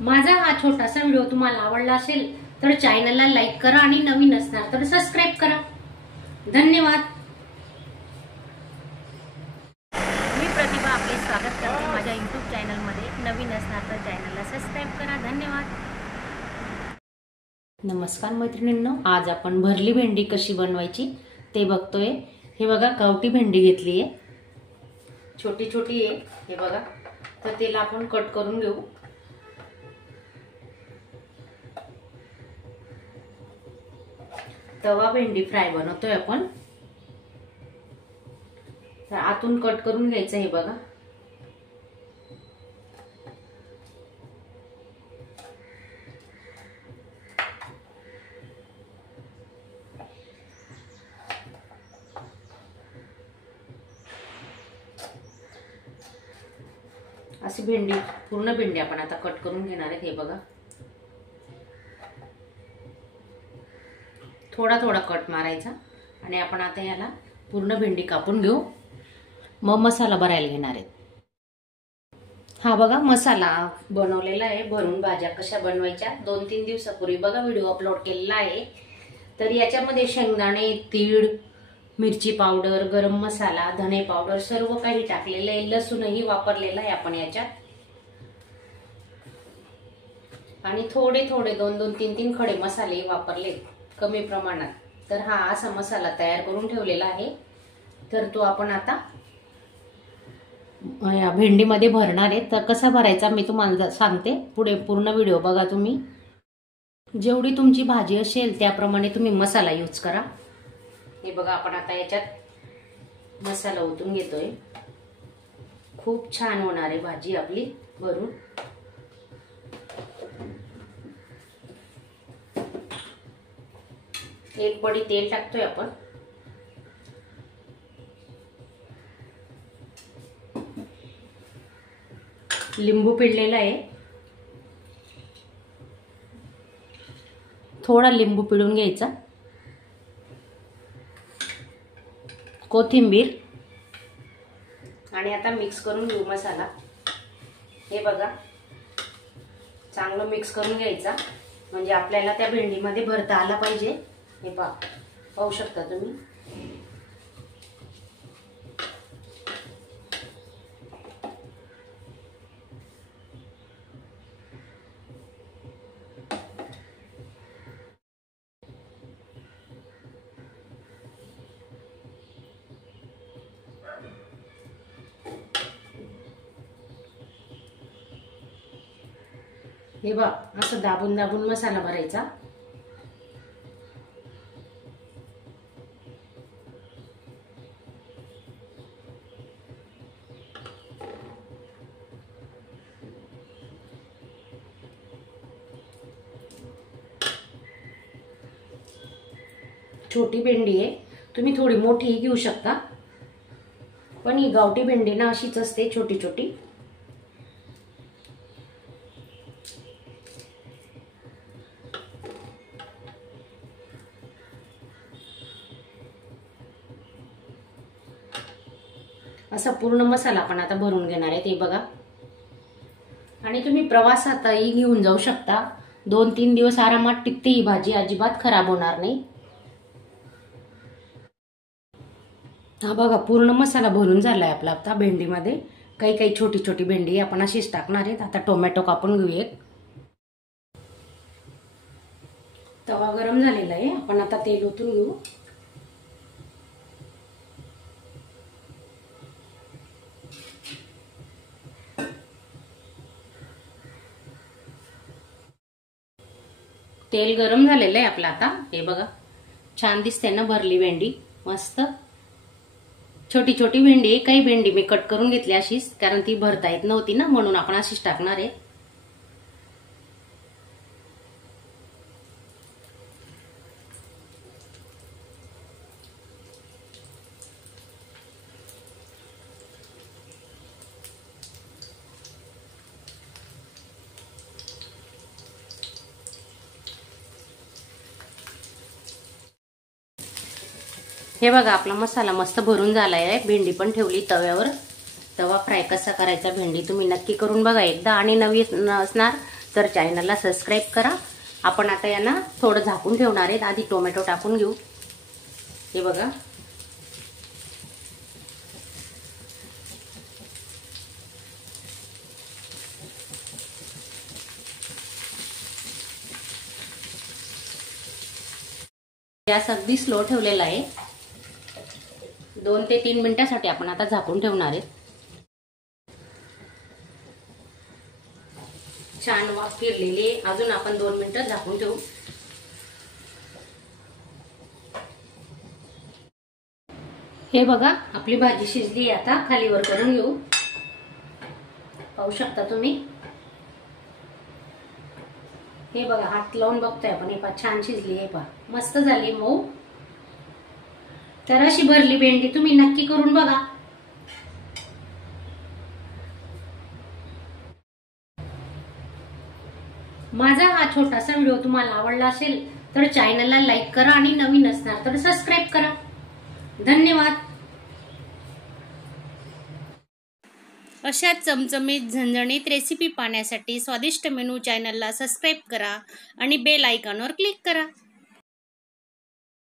माझा हा छोटासा व्हिडिओ तुम्हाला आवडला असेल तर चॅनलला लाईक करा आणि नवीन असणार तर सबस्क्राईब करा। धन्यवाद। मी प्रतिभा आपले स्वागत करते माझ्या YouTube चॅनलमध्ये। नवीन असणार तर चॅनलला सबस्क्राईब करा। धन्यवाद। नमस्कार मैत्रिणींनो, आज आपण भरली भेंडी कशी बनवायची ते बघतोय। हे बघा, गावठी भेंडी घेतली आहे, छोटी छोटी आहे हे बघा। तर तिला आपण कट करून घेऊ। तवा भेंडी फ्राय बनवतोय आपण, तर आतून कट करून घ्यायचं हे बघा। अशी भेंडी, पूर्ण भेंडी आपण आता कट करून घेणार आहे हे बघा। थोडा थोडा कट मारायचा आणि आपण आता याला पूर्ण भेंडी कापून घेऊ। मग मसाला भरायला घेणार आहे। हा बघा, मसाला बनवलेला आहे। भरून भाज्या कशा बनवायच्या 2-3 दिवसापूर्वी बघा व्हिडिओ अपलोड केलेला आहे। तर याच्यामध्ये शेंगदाणे, तीळ, मिरची पावडर, गरम मसाला, धने पावडर सर्व काही टाकलेलं आहे। लसूणही वापरलेला आहे आपण याच्यात, आणि थोडे थोडे 2-2, 3-3 खडे मसाले वापरले कमी प्रमाणात। तर हा असा मसाला तयार करून ठेवलेला आहे। तर तो आपण आता या भेंडीमध्ये भरणार आहे। तर कसा भरायचा मी तुम्हाला सांगते, पुढे पूर्ण व्हिडिओ बघा तुम्ही। जेवढी तुमची भाजी असेल त्याप्रमाणे तुम्ही मसाला यूज करा। हे बघा, आपण आता याच्यात मसाला ओतून घेतोय। खूप छान होणार आहे भाजी आपली भरून। एक पडी तेल टाकतोय आपण। लिंबू पिळलेला आहे, थोडा लिंबू पिळून घ्यायचा। कोथिंबीर, आणि आता मिक्स करून घेऊ मसाला। हे बघा, चांगलं मिक्स करून घ्यायचा, म्हणजे आपल्याला त्या भेंडीमध्ये भरता आला पाहिजे। हे पाहू शकता तुम्ही। हे बघ, असं दाबून दाबून मसाला भरायचा। छोटी भेंडी आहे, तुम्ही थोडी मोठी घेऊ शकता, पण ही गावठी भेंडी ना अशीच असते, छोटी छोटी। असा पूर्ण मसाला आपण आता भरून घेणार आहे ते बघा। आणि तुम्ही प्रवासातही घेऊन जाऊ शकता, 2-3 दिवस आरामात टिकते ही भाजी, अजिबात खराब होणार नाही। हा बघा, पूर्ण मसाला भरून झालाय आपला आता भेंडीमध्ये। काही काही छोटी छोटी भेंडी आपण अशीच टाकणार आहेत। आता टोमॅटो कापून घेऊया। तवा गरम झालेला आहे, आपण आता तेल ओतून घेऊ। तेल गरम झालेलं आहे आपलं आता। हे बघा, छान दिसते ना भरली भेंडी, मस्त छोटी छोटी भेंडी आहे। काही भेंडी मी कट करून घेतली अशीच, कारण ती भरता येत नव्हती ना, म्हणून आपण अशीच टाकणार आहे। हे बघा, आपला मसाला मस्त भरून झालाय आहे। भेंडी पण ठेवली तव्यावर। तवा फ्राय कसा करायचा भेंडी तुम्ही नक्की करून बघा एकदा, आणि नवीन असणार तर चॅनलला सबस्क्राईब करा। आपण आता यांना थोडं झाकून ठेवणार आहेत। आधी टोमॅटो टाकून घेऊ। हे बघा, गॅस अगदी स्लो ठेवलेला आहे। 2 ते 3 मिनिटांसाठी आपण आता झाकून ठेवणार आहे। छान वाफ फिरलेली आहे। अजून आपण 2 मिनिटं झाकून ठेवू। हे बघा, आपली भाजी शिजली। आता खाली वर करून घेऊ। पाहू शकता तुम्ही। हे बघा, हात लावून बघतोय आपण। हे पहा, छान शिजली आहे। पहा, मस्त झाली मऊ। तर अशी भरली भेंडी तुम्ही नक्की करून बघा। माझा हा छोटासा व्हिडिओ तुम्हाला आवडला असेल तर चॅनलला लाईक करा आणि नवीन असणार तर सबस्क्राईब करा। धन्यवाद। अशाच चमचमीत झणझणीत रेसिपी पाहण्यासाठी स्वादिष्ट मेनू चॅनलला सबस्क्राईब करा आणि बेल आयकॉनवर क्लिक करा।